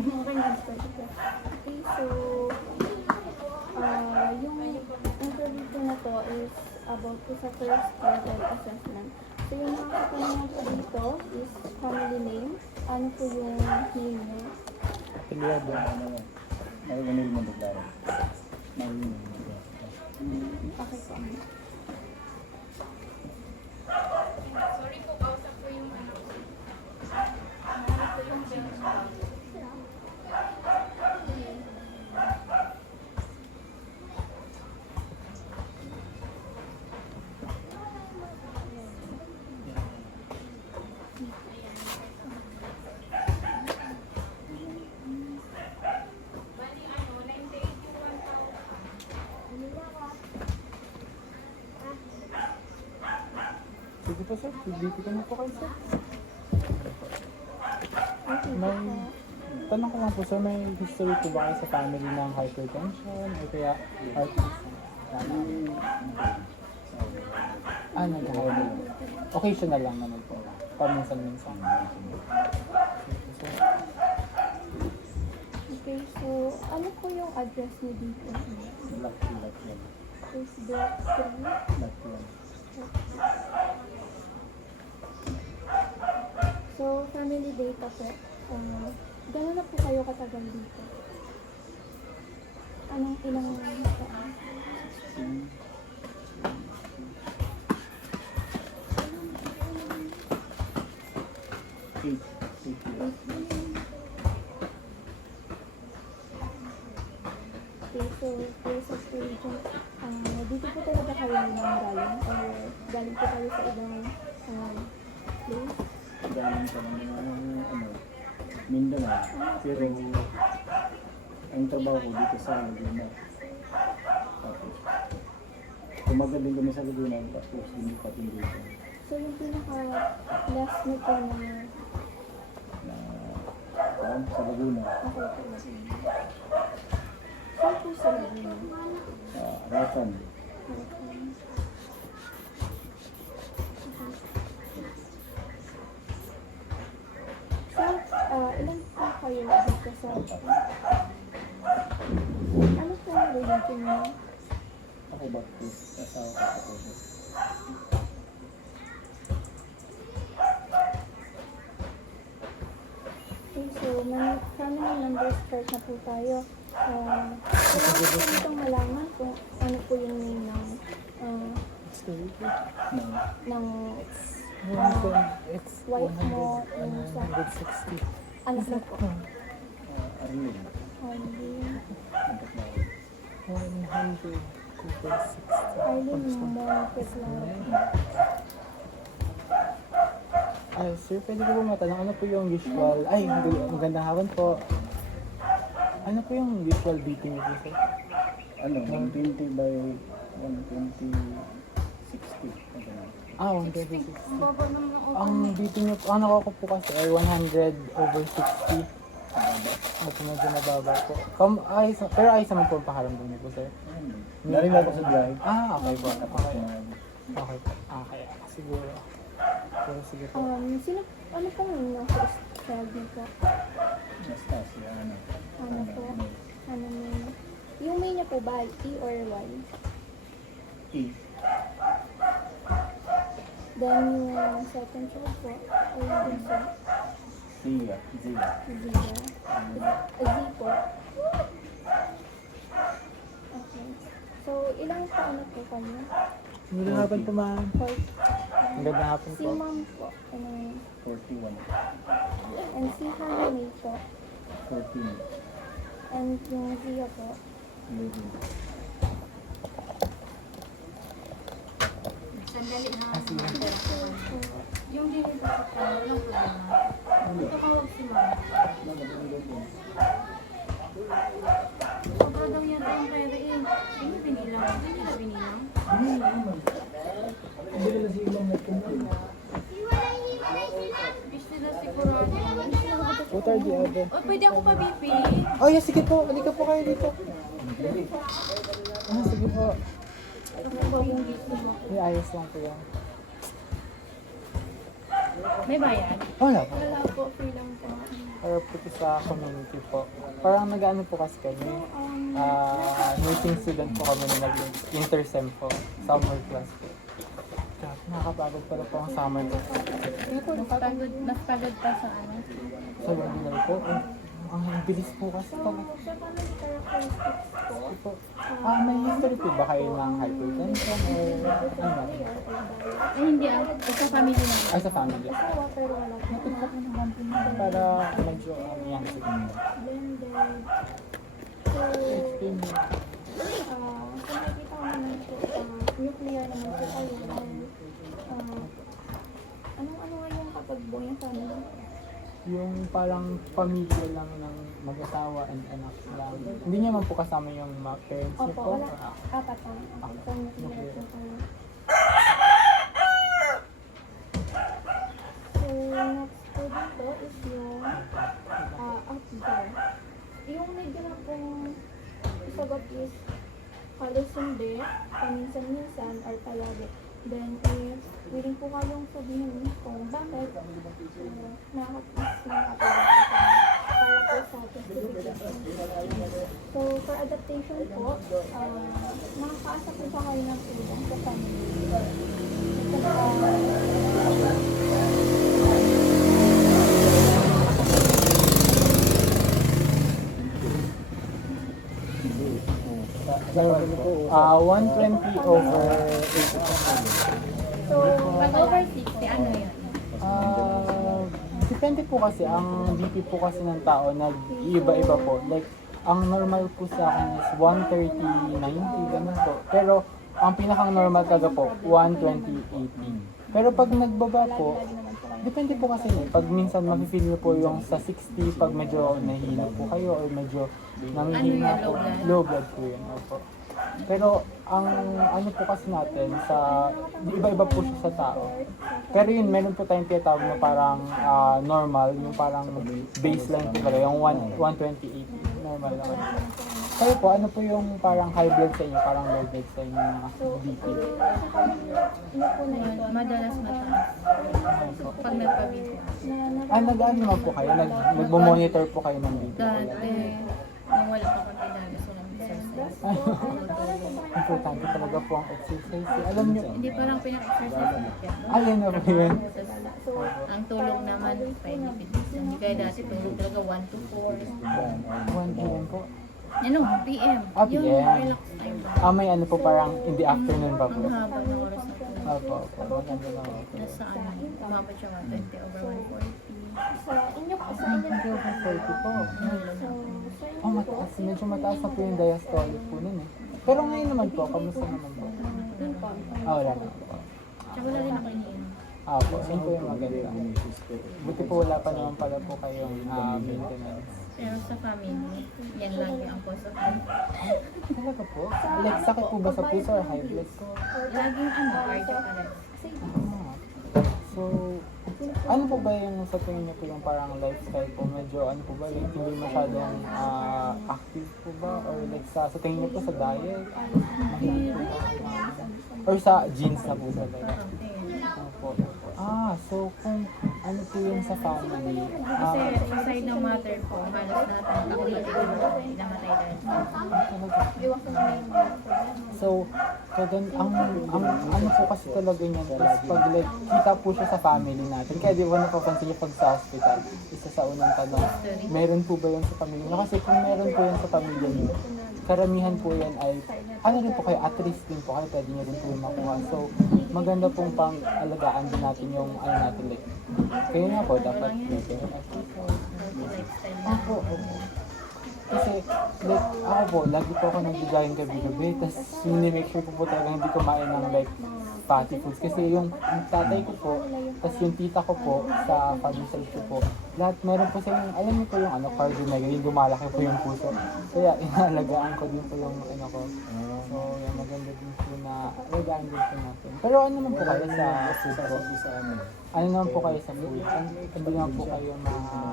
Okay na, sige. Okay, so, yung interview ko na to is about po sa first level assessment. So, yung mga katanungan po dito is family name. Ano po yung name niyo? Piliado. Mariganil mo deklaro. Mariganil mo deklaro. Okay po. Sorry po, kausap ko yung ano. Mahal ko yung bench. Bali ano, 91,000. Sige po sir, dito ka na po kayo sir. Okay May po. tanong ko lang po sir, may history po ba kayo sa family ng hypertension o kaya heart disease? Nag-high. Occasional lang naman po. Paminsan-minsan. Okay, so, ano po yung address niyo dito? Black yan. Is Block 3? Black yan. So, family data po. Gano'n na po kayo katagal dito? Anong ilang taon? Eight. Okay, so, place of origin, dito po talaga kayo nang galing? Or galing po kayo sa ibang place? Galing pa ng Mindanao. Pero ang trabaho ko dito sa Laguna. Tapos tumagal din kami sa Laguna. Tapos lumipat din dito. So, yung pinaka-last nyo po na Sa Laguna. okay po na. Saan po sa Laguna? Ratan. So, ilan po kayo dito sa ano po ang religion niyo? Ako Baptist. Asawa ko Katolik. Okay, so may family members start na po tayo. Kailangan po itong malaman kung ano po yung name ng Story ko. ng It's wife mo and sa 160. anak mo po. Arlene. Arlene. 100 over 60. Arlene mo Tesla. Ay, sir, pwede ko ba matanong, ano po yung usual, magandang hapon po. Ano po yung usual beating niyo po, sir? 120 by 120, 60. 120. Baba naman ako. Ang beating niyo po, ang nakuha ko po kasi ay 100 over 60. Opo, medyo mababa po. Pero ayos naman po ang pakaramdam niyo po, sir. Galing ako sa drive. Okay po. Okay po. Kaya siguro. Pero sige po. Ano po yung first child niyo po? Nastasia, Ano po? Ano name? Yung may niya po ba, E or Y? E. Then yung second child po, ay yung sa Zia. Zia. Z po. Okay. So, ilang taon na po kayo? Magandang hapon po, ma'am. Magandang hapon Si po. ma'am po, 41. and si Hannah po, 13. and yung Zia po. 11. Sandali ha. So, Yung dinibusit ko, walang problema. Ito kawag si ma'am. Sobra daw yata yung pera eh. Hindi binilang. Hindi nila binilang. Bis nila sigurado. What are the other? O, pwede ako pa BP. Oh, yes, sige po. Halika po kayo dito. Sige po. Ano ba yung dito mo? Ayos lang po yan. May bayad? Wala po. Wala po, free lang po. Para po ito sa community po. Parang nag-ano po kasi kami. Nursing student po kami na nag-intersem po. Summer class po. Grabe, nakakapagod pala po ang summer po. Mas pagod pa sa ano? Sa regular po. Ang bilis po kasi So, talaga. sa family characteristics po, Po. May history po ba kayo ng hypertension or ano? Ay, hindi ah. Ito family na. Ay, sa family. asawa pero wala po na Para medyo yan. blended. So, Explain mo. kung nakikita ko naman po, nuclear naman po kayo. Anong nga yung kapag buo yung family? Yung parang pamilya lang ng mag-asawa and anak lang. Hindi niya man po kasama yung mga parents niyo Opo, po. wala. Apat po. So, nuclear po kayo. So, next po dito is yung outdoor. Yung medyo na pong isagot is halos hindi, paminsan-minsan or palagi. Then, if willing po kayong sabihin kung bakit, nakakatulong para po sa justification. So, for adaptation po, makakaasa po ba kayo ng tulong sa family? Sorry, 120 over 80. So, Pag over 60, ano yun? Depende po kasi, ang BP po kasi ng tao nag-iiba-iba po. Like, ang normal po sa akin is 130-90, ganun po. Pero, ang pinakang normal talaga po, 120-80. Pero pag nagbaba po, depende po kasi pag minsan mafe-feel nyo po yung sa 60, pag medyo nahihilo po kayo or medyo namihina po, low blood po yun. Opo. Pero ang ano po kasi natin sa iba-iba po siya sa tao. Pero yun, meron po tayong tinatawag na parang normal, yung parang baseline po talaga, yung 120-80, normal naman. Kayo po, ano po yung parang high blood sa inyo, parang low blood sa inyo mga BP? ano po na ito? Madalas mataas. Pag nagpabigay. Nag-ano naman po kayo? Nagmo-monitor po kayo ng BP? Dati, nung wala pa akong tinagas, walang exercise. Importante talaga po ang exercise. Alam niyo, Hindi parang pinaka-exercise na siya. ayun na po yun. Ang tulog naman, 5 minutes. Hindi kaya dati tulog talaga 1 to 4. 1 AM po. Ano, PM. Ah, Yung PM. relax time. May ano po parang in the afternoon pa po. Ang haba ng oras na tulog. Opo, opo. Maganda naman po. Nasa ano, umabot siya mga 20 over 140. Sa inyo po, sa inyo po. 30 po. So, Oh, mataas. Medyo mataas na po yung diastolic po nun eh. Pero ngayon naman po, kamusta naman po? Wala na po. Tsaka wala din ako iniinom. Po, yun po yung maganda. Buti po wala pa naman pala po kayong maintenance. Pero sa family, yan lagi ang cause of death. Talaga po? Like, sakit po ba sa puso or high blood po? Laging ano, cardiac arrest. Ah. So, ano po ba yung sa tingin niyo po yung parang lifestyle po? Medyo ano po ba, like hindi masyadong active po ba? Or like sa tingin niyo po sa diet? Mahilig po ba? Or sa genes na po talaga? Ano po? So kung ano po yung sa family, Kasi sa side ng mother po, halos lahat ng kapatid ko namatay dahil sa talaga. iwasan na yung mga problema. So, ang ano po kasi talaga niyan is pag like, kita po siya sa family natin. Kaya di ba napapansin niyo pag sa hospital, isa sa unang tanong, meron po ba yan sa pamilya niyo? Kasi kung meron po yan sa pamilya niyo, karamihan po yan ay, ano rin po kayo, at risk din po kayo, pwede niyo rin po yung makuha. So, maganda pong pang-alagaan din natin yung, ano natin, like, kayo nga po, dapat, lifestyle. opo. Kasi, like, ako po, lagi po ako nag-join gabi-gabi, tapos make sure ko po talaga hindi kumain ng like fatty foods. Kasi yung tatay ko po, tapos yung tita ko po, sa family side ko po, lahat meron po silang, alam niyo po yung ano, cardiomega, yung lumalaki po yung puso. Kaya inalagaan ko din po yung ano ko. So, yung maganda din po na alagaan din po natin. Pero ano naman po kayo sa food po? Ano naman po kayo sa food? Hindi naman po kayo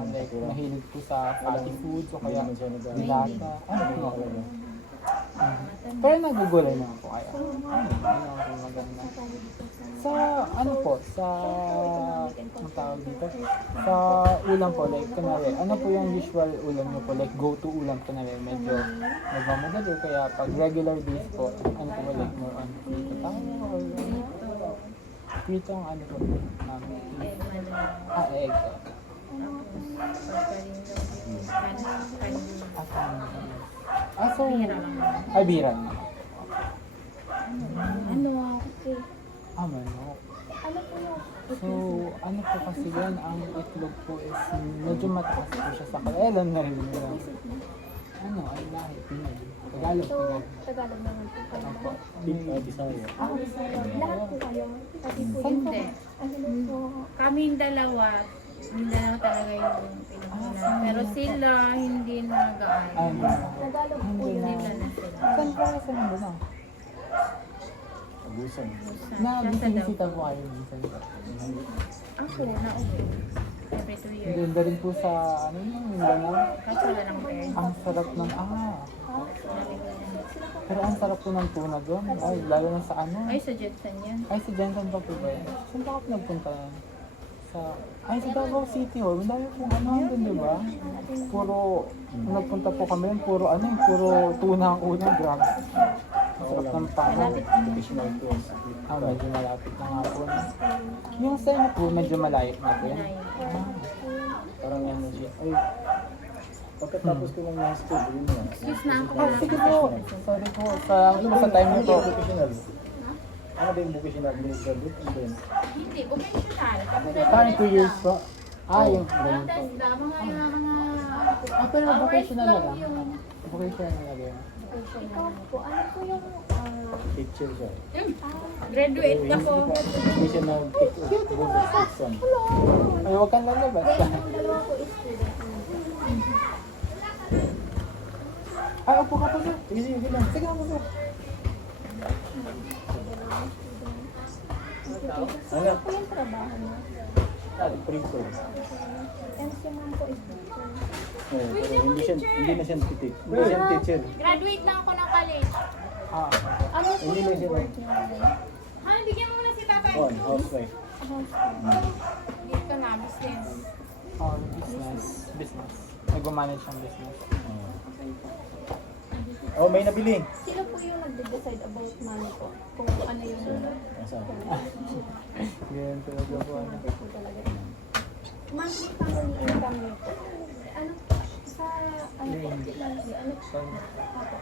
like, mahilig po sa fatty foods o kaya dilata? Ano po kayo? Pero nagugulay naman po kayo. Ano po maganda. Sa ano po, sa ang tawag dito? Sa ulam po, like kunwari, ano po yung usual ulam nyo po? Like go-to ulam kunwari, medyo nagmamadali. Kaya pag regular days po, ano po ba like more on prito tayo or prito ang ano po namin? Egg man. Egg. So, ay bira na. Ano, okay. Manok. Ano po yung So, ano po kasi yan, ang itlog po is medyo mataas po siya sa kailan na rin nila. Ano, ay lahi, Pinoy. Tagalog, So, Tagalog. Tagalog naman po kayo. Ako, Bisaya. Lahat po kayo. Pati po Saan yung po? Hindi. ano po. Kaming dalawa, Mindanao talaga yung pinupunan. Pero sila hindi nagaan. ay, Tagalog po hindi yun. na. Sila na sila. Saan po kayo sa Mindanao? Abusan. Na, Siya sa daw. bisita po kayo minsan. Ako, nauwi. Every 2 years. Ganda rin po sa, ano yung Mindanao? Kaso wala ng pera. Ang sarap ng, pero ang sarap po ng tuna doon. Ay, lalo na sa ano. Ay, sa Jetson yan. Ay, sa Jensen pa po ba yun? Saan pa ako nagpunta yan? Ay, sa Davao City Hall. Ang dami pong ano doon, di ba? Puro, nung nagpunta po kami yun, puro ano eh, puro tuna ang una, grabe. Ang sarap ng pano. Traditional tours. Medyo malapit na nga po. Yung sa inyo po, medyo malayo na po yan. Parang ano siya. Ay, pagkatapos ko ng high school, yun na. Excuse na ako. Sige po, sorry po, sa time niyo po. Vocational. Ano ba yung vocational? Hindi graduate? Ano ba yun? Hindi, vocational. Parang 2 years po. Yung ganun po. Test na, mga Pero vocational na hours lang. yun. Vocational na lang. Ikaw po, ano po yung Teacher siya. Graduate na po. Hindi siya nag-take both exam. Ay, huwag kang lalabas. yung dalawa po is student. Ay, upo ka po sir. Sige, sige lang. Sige po sir. Ano? Ano po yung trabaho mo? Prito. And si ma'am po is teacher. Oo, pero hindi na siya teacher. Hindi siya teacher. Graduate lang ako ng college. Ano po Hindi yung na siya work niyo ngayon? Ha, bigyan mo muna si Papa. Housewife. Dito na, business. Business. Nag-manage ang business. Oh, may nabili. Sino po yung nagde-decide about money po? Kung ano yung Asa? Ganyan talaga po. money po talaga. Monthly family income niyo po. Ano sa ano po? Monthly, ano po? Apo.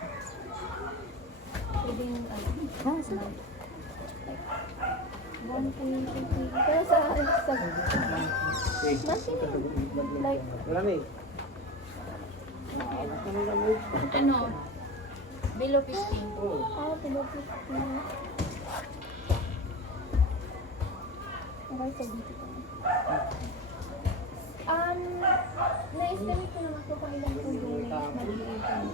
Pwedeng ano? Like, 1.50. Pero sa like, Ano? Below 15. below 50. Okay, so dito po. Na-estimate ko naman po kung ilan po yung mag-i-income.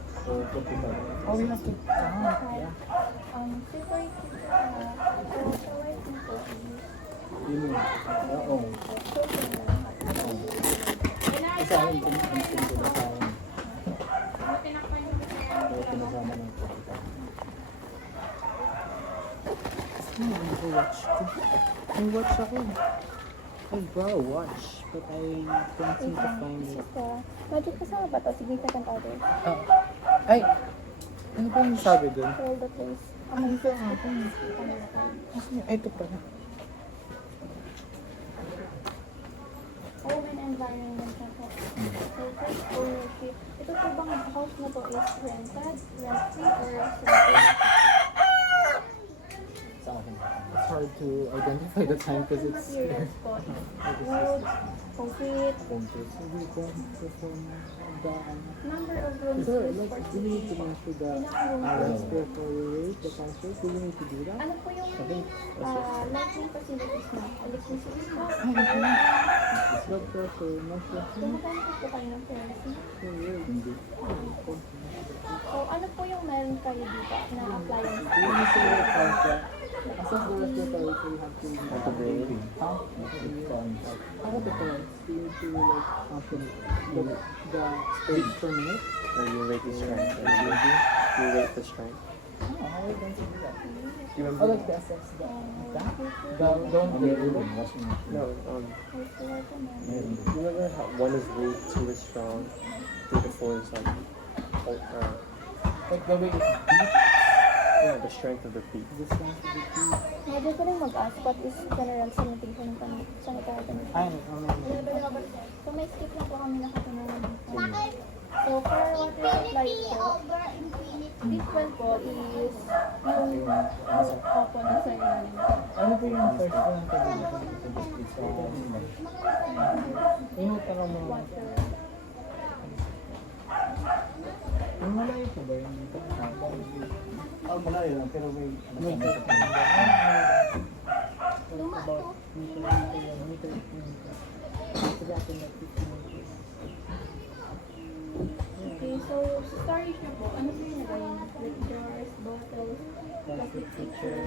Oh, we have to. Yeah. Separate sa working po Oo. Isa yung pinasama ng kapital. Watch ko. May watch ako. Ay, wow, watch. But I don't seem to find it. Magic kasama ba to? Significant other. Ay! Ano ba yung sabi dun? For the place. Ano ba yung akin? Ay, ito pala. Home and environment na po. So, first ownership. Ito po bang house na to is rented, rent-free, or rented? Sa akin. it's hard to identify the time because it's Materials po. Wood, concrete, Sabi ko, from the number of rooms Sir, per like, square do we need to feet. measure the Pinaka-room po. respiratory rate, the concert? Do we need to do that? Ano po yung lighting facilities na? Electricity po? Blood pressure, measure. Kumakain po kayo ng therapy. Hindi. So, ano po yung meron kayo dito na appliance? Do you need to assess the respiratory so you have to Huh? How about the currents? Do you need to like the speed per minute? Or you rate the strength. You rate the strength. Oh, how are you going to do that? Do you Oh, remember? like the assess that? Don't No. You remember how 1 is weak, 2 is strong, 3 to 4 is like, like the way it's beat, yeah, the strength of the beat. the strength of the beat. Medyo ko rin mag-ask what is general sanitation sanitary condition. I don't know. So, may skip na po kami nakatunayan dito. So, for water supply po, this one po is yung opo na sa ilalim. Ano po yung first ko ng pag-ibig? Yung tanong mo, Water. ang malayo po ba yung dito? Malayo lang, pero may May nasa about meter. After that, in like 15 meters. Okay, so storage na po, ano po yung nagayin? Like jars, bottles, plastic pitchers.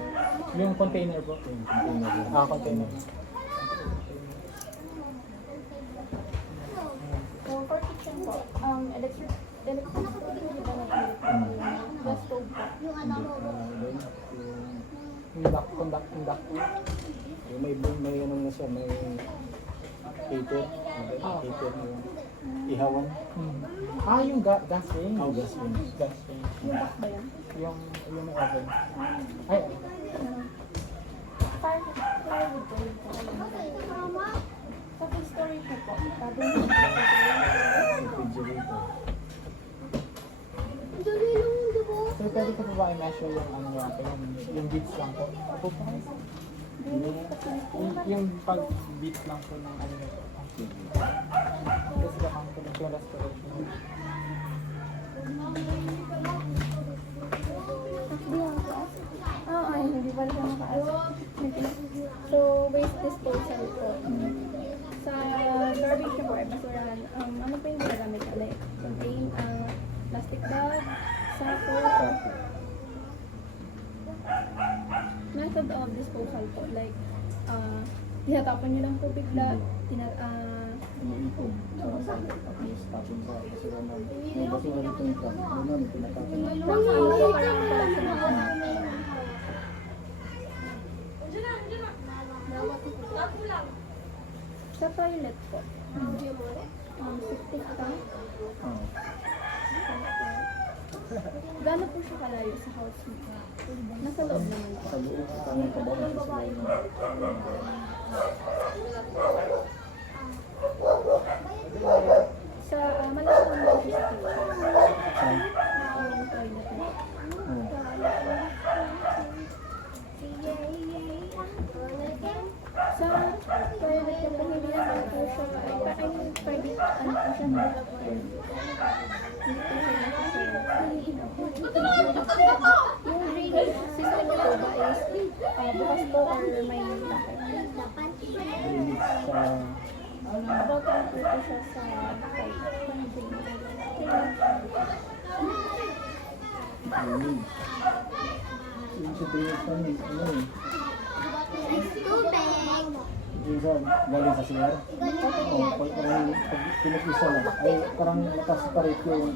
Yung container po. Container. So, for kitchen po, electricity ba na gas stove po? Conduct po. may ano na siya, may heater. Heater yung ihawan. Yung gas range. Oh, gas range. Gas range. Yung box ba yan? Yung may oven. Ay, Plywood po yun po. Sa food storage na po, sabi mo, Refrigerator. so pwede ko po ba i-measure yung ano natin, yung beats lang po? Opo po. Yung pag-beat lang po ng ano nito. Tapos gawin ko lang yung restoration. ay, hindi pala siya maka-ask. So, waste disposal po. Sa garbage na po ay basurahan, ano po yung ginagamit ka? Like, contain, plastic bag, sako, method of disposal po. Like, tinatapon nyo lang po bigla, Tapos sa basura namin. May basura dito yung truck. Doon namin pinatapon. Sa toilet po. Septic tank. Gano'n po siya kalayo sa house mo? Nasa loob naman po. Sa loob, tamang kabahan sa sila. Sa malaki naman po siya sa kitchen. Sa Yung toilet mo. Sa toilet niya po, hindi naman po siya, ay pwede, ano po siya, hindi po siya necessary. Yung drainage system niya po ba is bukas po or may lakay? unit sa About lang po ito siya sa pipe. unit. Yung sa drainage namin, ano eh. Yung sa galing sa CR. Pag pinag-isa lang, ay parang nakaseparate yung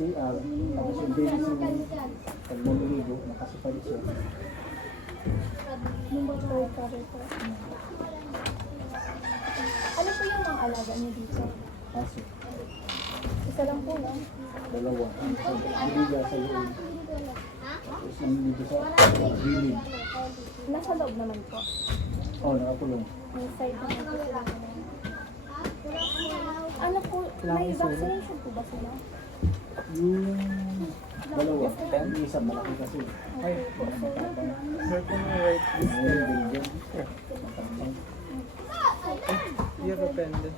CR, tapos yung baby swimming, pag lumiligo, nakaseparate siya. Yung bottle cover po. Ano po yung mga alaga niyo dito? Kaso, Isa lang po, no? dalawa. Sa biliga sa loob. Tapos yung dito sa gilid. Nasa loob naman po. Oh, nakakulong. Yung side naman po sila. Ano po, may vaccination po ba sila? Yung dalawa, yung isa malaki kasi. Ay, where can I write this? Yung Belgian. Do you have a pen then?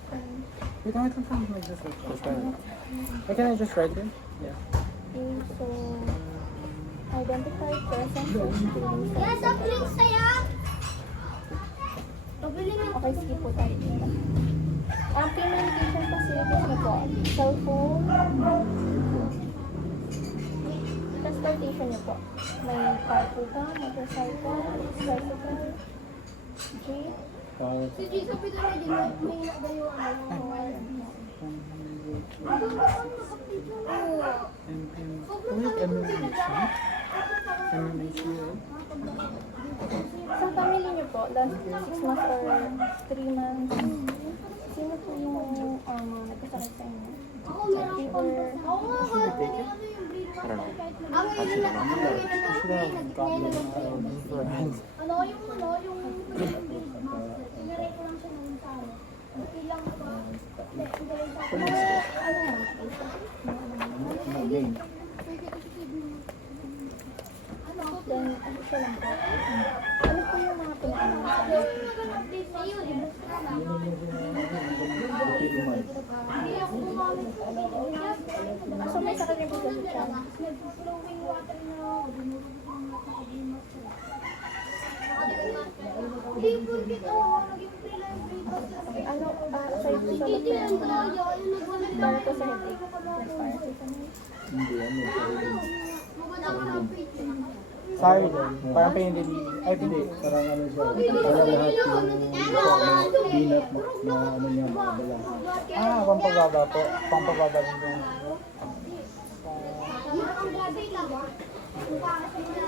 Wait, wait, wait, just wait. Why can I just write it? Yeah. Okay, so, identify present feelings. Okay, sige po tayo dito. Ang communication facilities niyo po, cellphone, transportation niyo po. May car po ba, motorcycle, bicycle, jeep, Wait, MMH, right? Sa family niyo po, last 6 months or 3 months, sino po yung nagkasakit sa inyo? Fever, Should we take it? I don't know. Should have gotten beforehand. Game. then ano siya lang po? Ano po yung mga pinaka-ano? So may sakit niyo po sa siya? Ano, aside po sa para po sa headache, paracetamol. Hindi, Sorry then. Parang pinilili. Ay, Hindi, pinili. parang ano siya. Parang lahat yung binat na ano niya, makadala. Pampababa po. Pampababa din yung...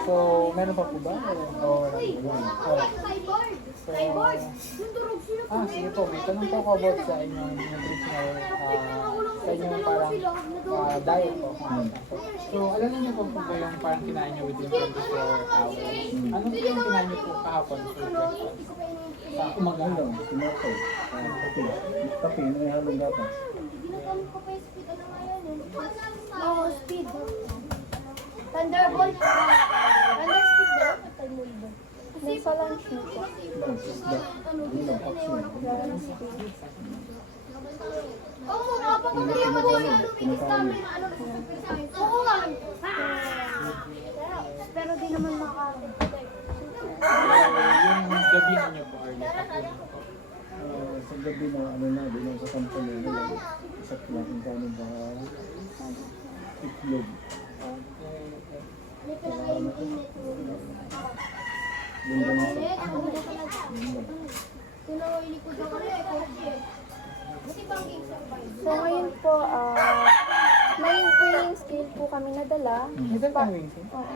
So, meron pa po ba? Oo, sige po. May tanong po ako about sa inyong nutritional, sa inyong parang diet po. So, alam niyo po ba yung parang kinain niyo within 24 hours? Ano po yung kinain niyo po kahapon for breakfast? Sa umaga Ano lang. lang, tinapay. Kape. Kape, may halong gatas. Oo, speed. Thunderbolt. Thunderspeed ba? Nasa lunch niyo po. Isda. Ulam, action. Gano'n speed. Pero di naman Yung gabi niyo po or Sa gabi na ano na, din sa kampanya nila. Isat natin kami ba itlog. Lindang isa. So ngayon po, may weighing scale po kami nadala. Is that ang wings? Oo,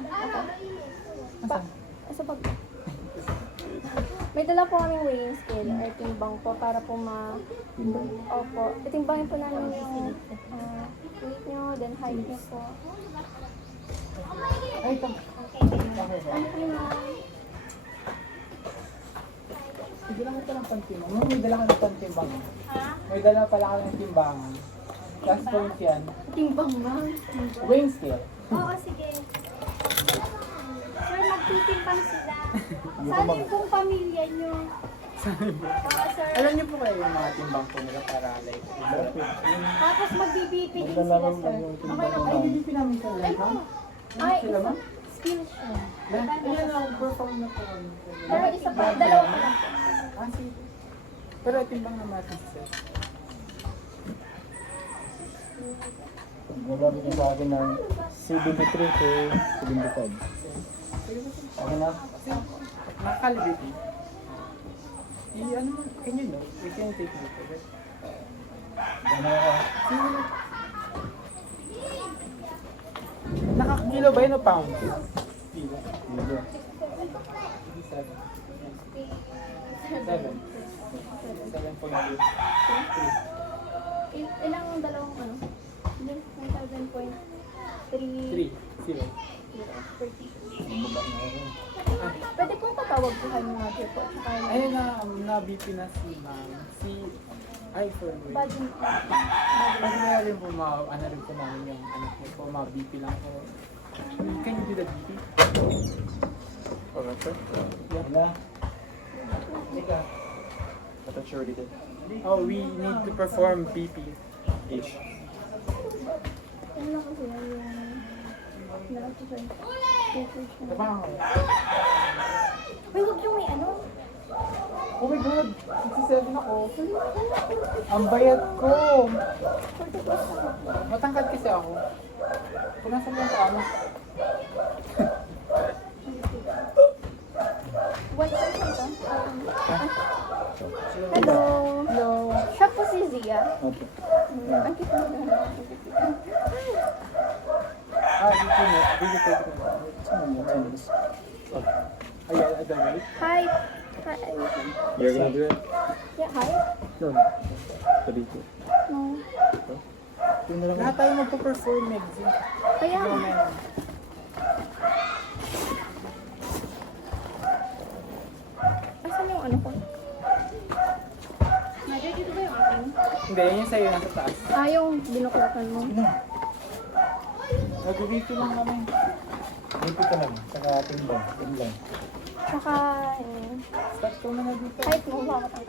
okay. So pag... May dala po kaming weighing scale or timbang po para po Opo. Itimbangin po namin yung weight nyo, then height nyo po. Ay, ito. Ano po yung Hindi lang ito ng pantimbang. May dala ka ng pantimbang. May dala pala ka ng timbangan. Last points yan. timbang ba? Weighing scale. Oo, sige. Sir, magtitimpang sila. Sana yung kung pamilya nyo. Oo, sir. Alam niyo po kayo yung mga timbang po nila para like... Tapos magbibipid din sila, Maglalaro sir. lang yung Ay, timbang. bibipin namin sa live, ma'am. Ay, Sila, ma'am? skills siya. Ayan na, perform na po. Pero isa pa, dalawa pa lang. Sige. Pero timbang naman natin siya. Nalaro niya sa akin ng 73 to 75. Ano na? Nakalibiti. Ano, can you know? We can take note of it. Ano ka? Nakakilo ba yun o pound? Kilo. Libo. 7.2. Ilang dalawang ano? May 7.3 3. 0. Baba na ako. Pwede pong patawag po kayo mga po. Tsaka Ayun na, na-BP na si ma'am. Si, Ay, for weight. Body Pag wala rin po, ano rin po namin yung, ano po, BP lang po. Can you do the BP? Oh, that's it? Wala. I thought you already did. Oh, we need to perform BP. Each. Ano lang kasi yung na-exercise. Tabang ako. Uy, huwag yung may ano. Oh my God! 67 ako. Ang bayad ko! Matangkad kasi ako. Kung nasa mo yung ano. 1% to. Hello. Hello! Siya po si Zia. Okay. Ang cute mo na. BP mo. BP ko. Saan mo? Ayan, at the rate. Hi. Hi. You're gonna do it? Yeah, hi. No. The BP. No. Yun na lang. Lahat tayo magpo-perform, Megzi. Kaya, asan yung ano ko? Medyo dito ba yung akin? Hindi, yun yung sa'yo nasa taas. Ah, yung binuklatan mo. Nag-BP lang kami. Dito ka lang. Saka timbang. Yun lang. Saka, Start ko na dito. height mo, bakit ang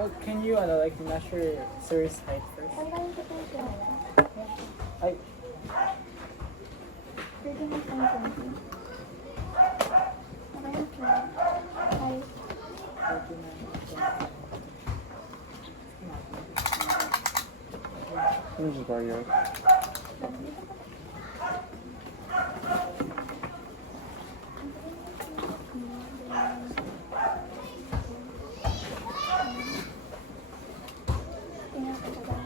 Oh, can you, like, measure Sir's height first? Tanggalin ko ito siya. Ay, 39.20. Okay, siya. Height. 49. Let me just borrow yours. Tingnan ko sa dami.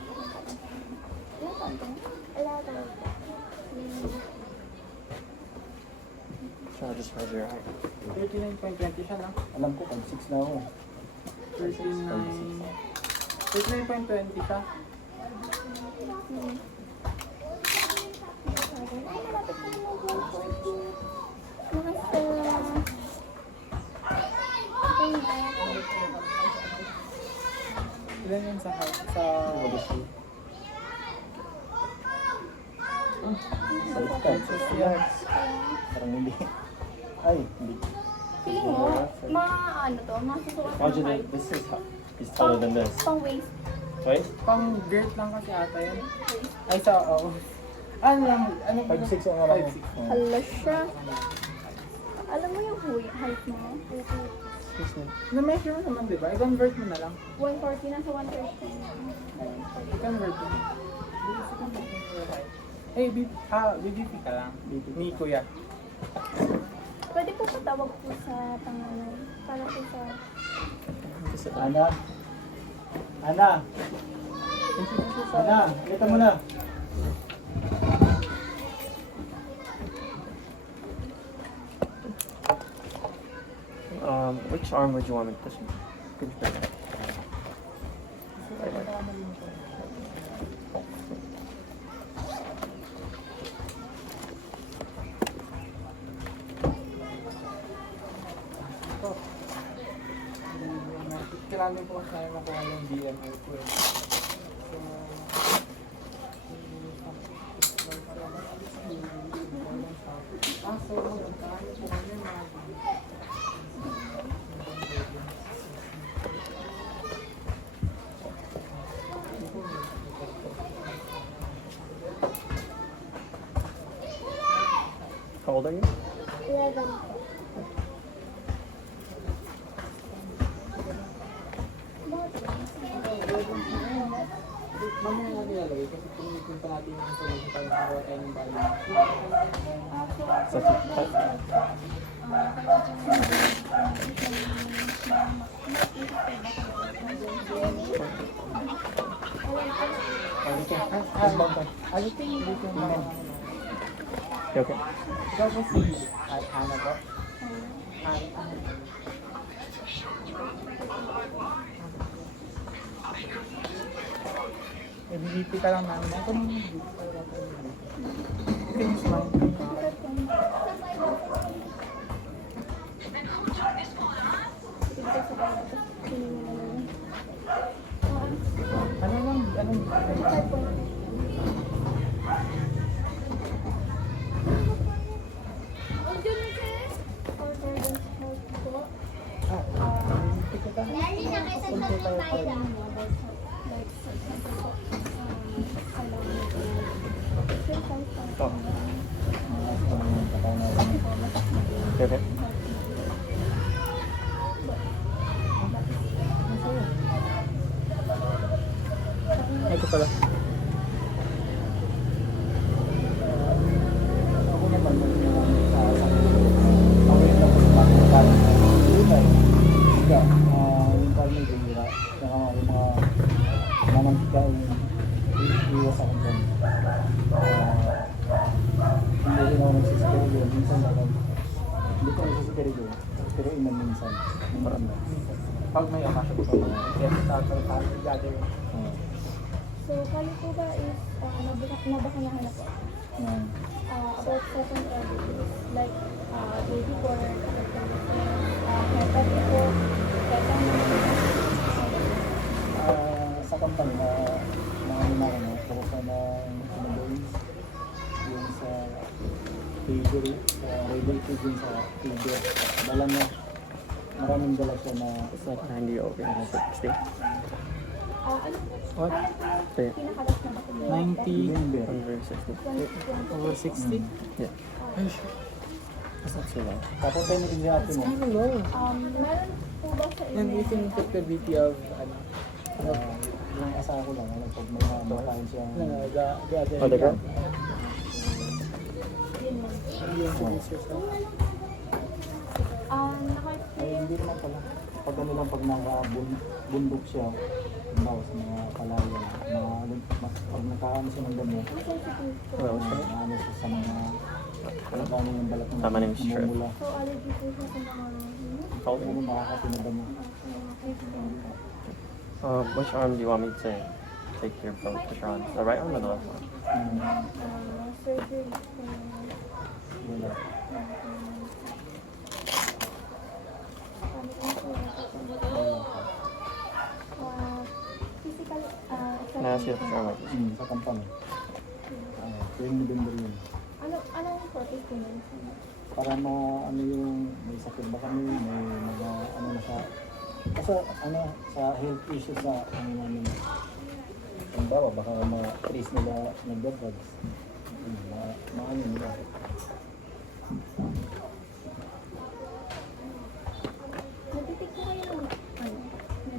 Ilan taon ka na? Wala taon. So I'll just measure your height. 39.20 siya, no? Alam ko, pag 6 na ako. 39... 39.20 siya. Ay, malapit na Namaste. Ilan yun sa height? Sa... Baliktad. yards. Parang hindi. Ay, hindi. Feeling mo, ano to, masusukat Roger, ng height. this is taller than this. Pang waist. Right? Pang girt lang kasi ata yun. Ay, sa... Oh. Ano lang? Ano ba? 5'6 ang alam mo. 5'6. Oh. Hala siya. Alam mo yung height mo? Excuse me. Na-measure mo naman, di ba? I-convert mo na lang. 140 na sa 130. I-convert mo. Hey, BBP ka lang. Ni Kuya. Pwede po patawag po sa pangalan. Para po sa... Ana. Ana. Ana. Kita mo na. Which arm would you want me to this one? Could you pick? Kailangan po kasi makuha yung BMI ko eh. So, magkakaano po kami mga... How old are you? 11. Mamaya natin ilalagay kasi pinipunta natin yung information para makakuha tayo ng value. Is that your height? You okay? Ikaw po si Ana po? Ana. MVP ka lang namin. Ako nung MVP ka lang namin. Okay, it's fine. Ito sa Lali na kaysa sa tayo lang. Ito. Okay. Ito pala. Ako naman, sa away lang ko sa mga kain. Gulay. Siga, yung karne, gulira. Saka yung mga manangkika, iwas ako dyan. Hindi rin ako nagsisikerigyo. Minsan lang. Hindi ko nagsisikerigyo. Pero iman minsan. Marami. Pag may okasyon po, yes, tayo gather. So, kali po ba is nabakanahan na po? About 7 days. Like, day before, hepa po, hepa Sa company na mga ano, puro ka ng days. Yung sa Figure, sa Rebel Food yun sa Figure. Dala na, maraming dala siya na It's like 90 over 60. ano po? What? Okay. Pinakalas na ba po? 90 November. Over 60. over 60? Yeah. Ay, shit. That's not so long. Tapos tayo naging happy mo. Kind of low. Meron po ba sa And inyo? we can take the VP of, ano, Yung asawa ko lang, ano, pag may mga makain siya. the other. Oh, the girl? Yun lang. Yung producers. Ay, hindi naman pala. Pag ano lang, pag nakabundok siya, bawa sa mga palayan, pag nakaano siya ng damo, Well, so, ano siya sa mga paano yung balat ng Tama na yung strip. namumula. So, allergy po siya sa mga Hold Ano it. makakati na damo. Which arm do you want me to take your both picture on? The right arm or the left arm? surgery. Wala. Physical, Can I ask you a picture on my Sa company. Tuwing November yun. anong purpose po nun? Para ano yung may sakit ba kami, may mga ano na sa kasi ano sa health issues sa ano namin. Ang bawa baka ma-trace nila nagdadrugs. Maano nila. Natitik po kayo ng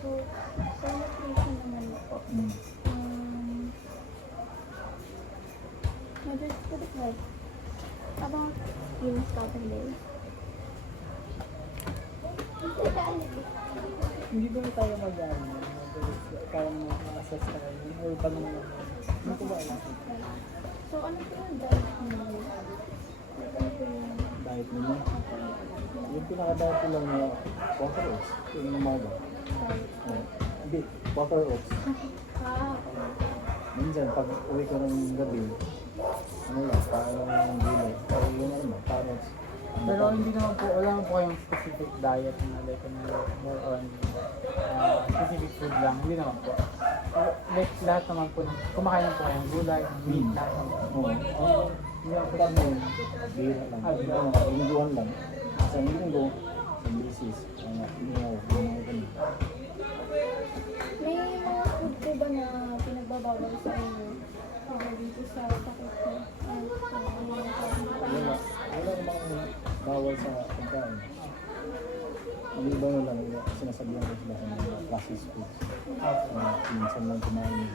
So, nutrition naman po. Measures po the health. About yung scouting day. Hindi ba tayo mag-ano? Kaya mo ma-assess tayo? Or paano mo? Ano ko ba alam? So, ano po yung diet mo? Ano po yung Diet nila. Yung pinaka-diet ko lang na water oats. Yung umaga. diet? Hindi, water oats. Okay. Minsan, pag uwi ko ng gabi, ano lang, parang gulay. Pero yung ano mo, carrots. Pero hindi naman po, wala naman po kayong specific diet na like more on specific food lang. Hindi naman po. Like lahat naman po, kumakain po kayong gulay, meat, lahat naman po. Oo. Hindi ako kami yun. Bira lang. Lingguhan lang. Sa linggo, sa misis. Inihaw. Mga ganun. May mga food po ba na pinagbabawal sa inyo? Dito sa sakit ko? Wala. Wala namang bawal sa pagkain. Ang iba na lang, sinasabihan ko sila sa mga processed foods. Minsan lang kumain yun.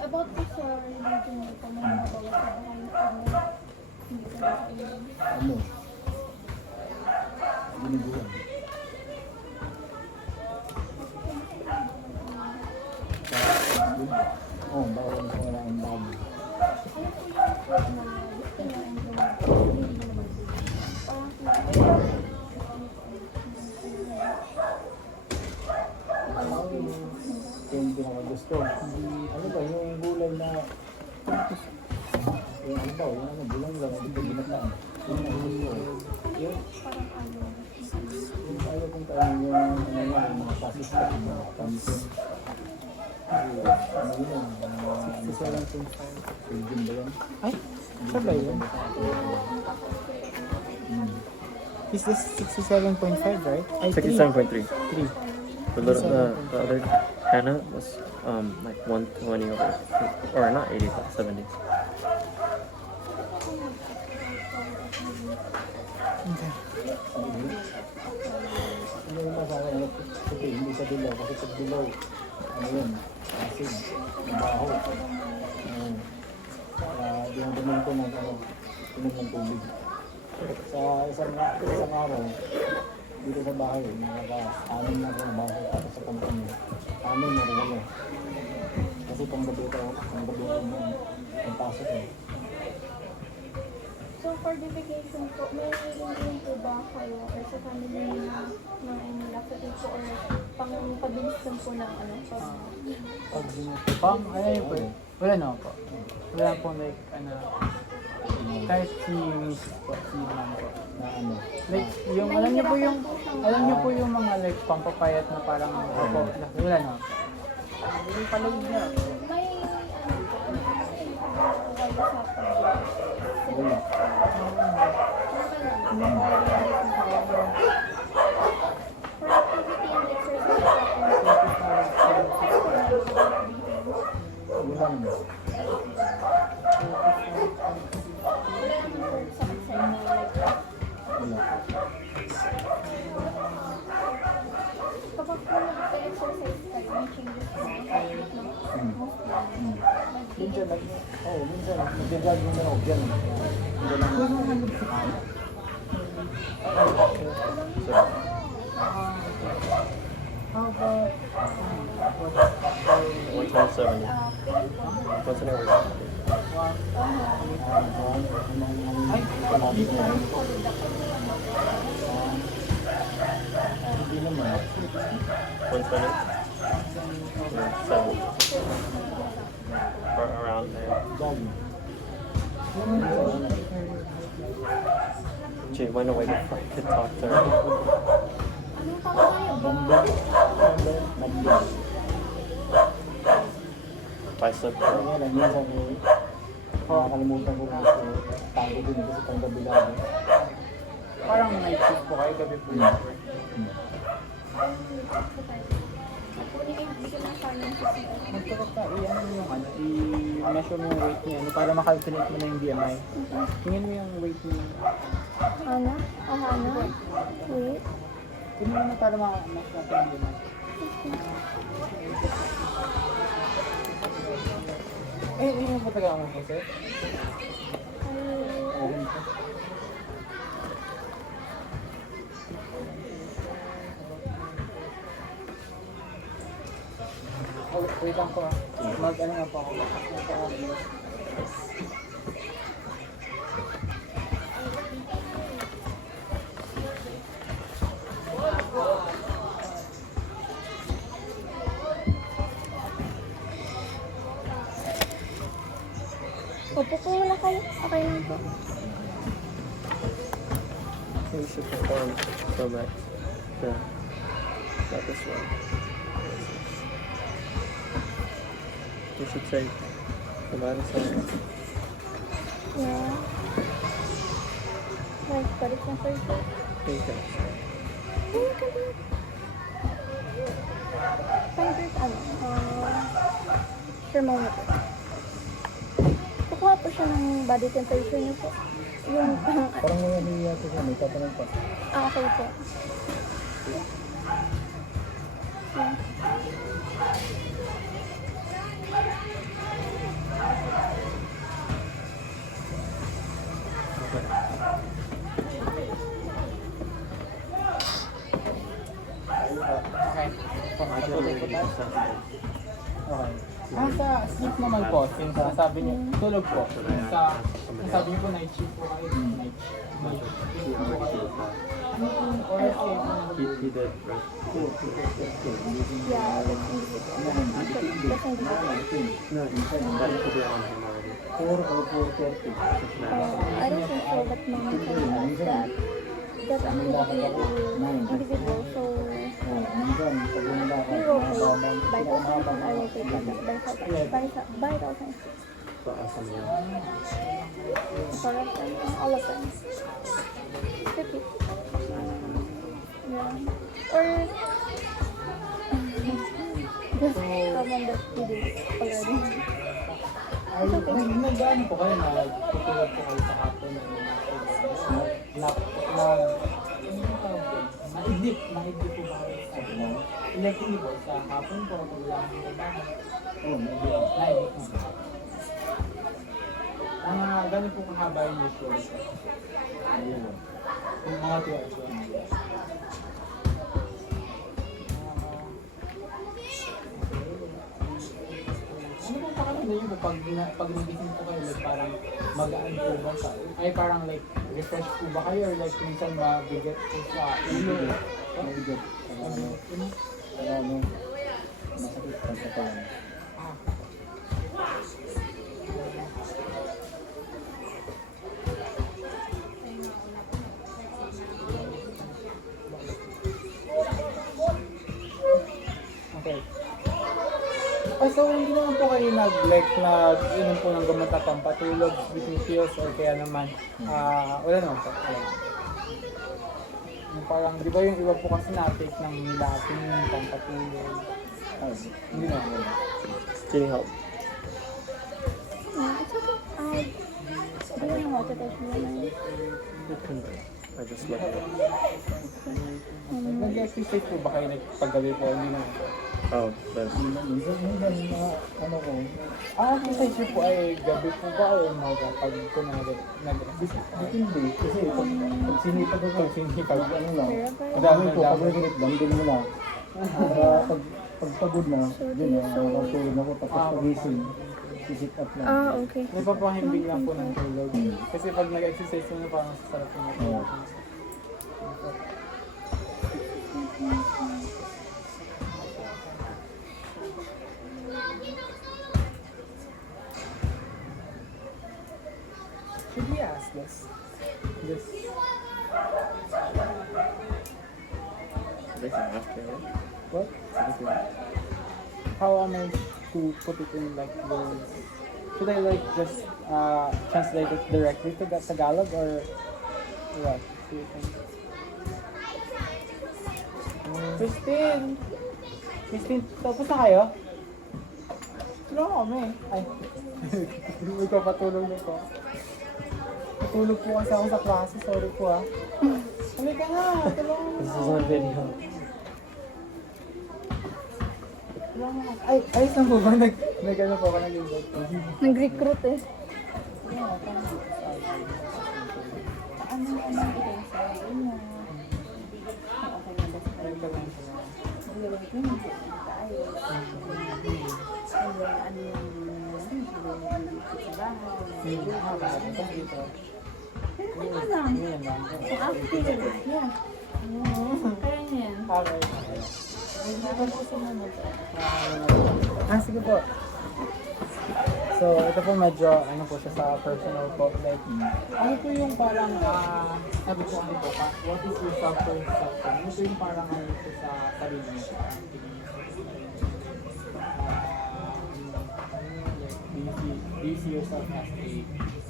About po sa religion mo, kung may mga bawal sa bahay, hindi ko na kayo. Ano? Giniguan. Oo, bawal sa mga ang bago. Ano po yung food na gusto na ang hindi mo naman po? Parang Yung pinakagusto. Ano ba, yung gulay na yung ano ba, yung ano, bulang lang, hindi ko ginataan. Yung nahihilo. Yun, Parang ano. yung ayaw kong kain yung ano yan, yung mga pasis na yung mga kansin. Ano yun, 67.5. Belgium ba yan? Ay, siya ba yun? Hmm. Is this 67.5, right? Ay, 67.3. 3. The other Hannah was like 120 over, or not 80, but 70. Okay. Ano yung masabi, ano, puti, hindi sa dilaw, kasi pag dilaw, ano yun, asin, mabaho. Dinadaman ko ng ano, inom ng tubig. Sa isang araw, dito sa bahay, nakaka-anim na ako nabaho tapos sa company. Anim na rin ano. Kasi panggabi ko ang pasok eh. So for the vacation po, may rin po ba kayo or sa family na inilakit po or pang pabilis lang po ng ano? Pag pang, ano yun po eh. Wala na po. Wala po like, ano, kahit si Miss po, si Ma'am po. Na ano, Like, yung, alam niyo po yung mga like, pampapayat na parang, opo, wala na po. Yung palog niya. May ano po, wala sa pag- wala. For activity and exercise Wala naman. wala naman po sakit sa inyo like Wala. kapag po nag-exercise kayo, may changes po ang heartbeat ng Minsan, minsan, nag-jogging na ako dyan. Dyan lang. How about, 127. What's an hour? ay, dito na rin po. Hindi naman. 120? Or 7? Or around there. Jogging. Gee, went away before I could talk to her. Anong tawag kayo? Bamba. Bamba. Bicep Kaya curl. nga lang, minsan nakakalimutan ko na kasi tago din kasi panggabi lagi. Parang night shift po kayo, gabi po yung work. Kunin yung gusto ng finances mo. Magtulog ka, i-ano mo yung ano, i-measure mo yung weight niya, ano, para makalculate mo na yung BMI. Tingin mo yung weight niya. Hana? Hana? Wait. Tingin mo para ma-match natin yung BMI. Yun yung pataga mo po, sir. Ay, Oh, wait lang po ah. Mag-ano nga po ako. Opo po muna kayo. Okay lang po. We should perform so back. Yeah. Not this one. You should say the medicine. Yeah. Like, balik na first day. Okay. Ayun ka din. Fingers, ano? Thermometer. Kukuha po siya ng body temperature niyo po. Yung pang, Parang may ano yata siya, may tatanong pa. okay po. Yeah. Okay. Patuloy po tayo. Okay. Sa sleep naman po, yung sabi niyo, tulog po. Sabi niyo po night shift po kayo. Night shift. Ano yung oras kayo po? He did, right? Yeah, that's easy. That's easy. No, that should be on him already. 4 or 4:30. I don't think so, but of non-famous that activity is individual. So, Minsan, pag lumalakad, we will pay mahabang, by pinakamahabang 1,000, I will pay by 1,000. For all of them. 50. Yeah. Or just someone that did it already. Ay, nag-ano po kayo na tutulog po kayo sa hapon mahigdip po ba kayo sa hapon? Like, hindi po, sa hapon po, pag wala akong trabaho. Oo, maybe. Gano'n po kahaba yung usually? Yung mga 2 hours lang. Ano po pakiramdam niyo po pag nagising po kayo, like parang magaan po ba sa, ay parang like refresh po ba kayo or like minsan mabigat po sa ulo? Mabigat. Ano, masakit pa sa kalan. Okay. So hindi naman po kayo nag-inom po ng gamot at pampatulog, sleeping pills, or kaya naman, wala naman po. Yung parang, di ba yung iba po kasi na-take ng nilating, pampatulog. Hindi na. Can you help? Yeah, it's okay. Do you know what it is? I just left it. Nag-exercise po ba kayo paggabi po? Hindi naman po. Oh, that's Minsan, ano ko, Exercise niyo po ay gabi po ba o umaga pag kunwari depende. Kasi pag sinipag ako, sinipag? ano lang, Pero dami ko, pag nag-init, damdin mo na. Pag pagod na, yun na, nakatulog ako, tapos pagising, sit up lang. okay. Napapahimbing lang po ng tulog. Kasi pag nag-exercise mo na parang sarap na Oo. Should we ask this? This. they can ask you. What? How am I to put it in like words? Should I like just translate it directly to Tagalog or what? Do you think? Christine! Christine, tapos na kayo? Tulungan kami. Ay, magpapatulog na po. Patulog po kasi ako sa klase. Sorry po ah. Halika na, tulungan mo. This is on video. Ay, ayos lang po ba? Nag-ano po ako, nag-invite po. Nag-recruit eh. Kaya niyan. Okay. Sige po. So, ito po medyo, ano po siya sa personal po. Like, ano po yung parang, sabi ko ano po, what is your self-perception? Ano po yung parang ano po sa sarili niyo? Do you see yourself as a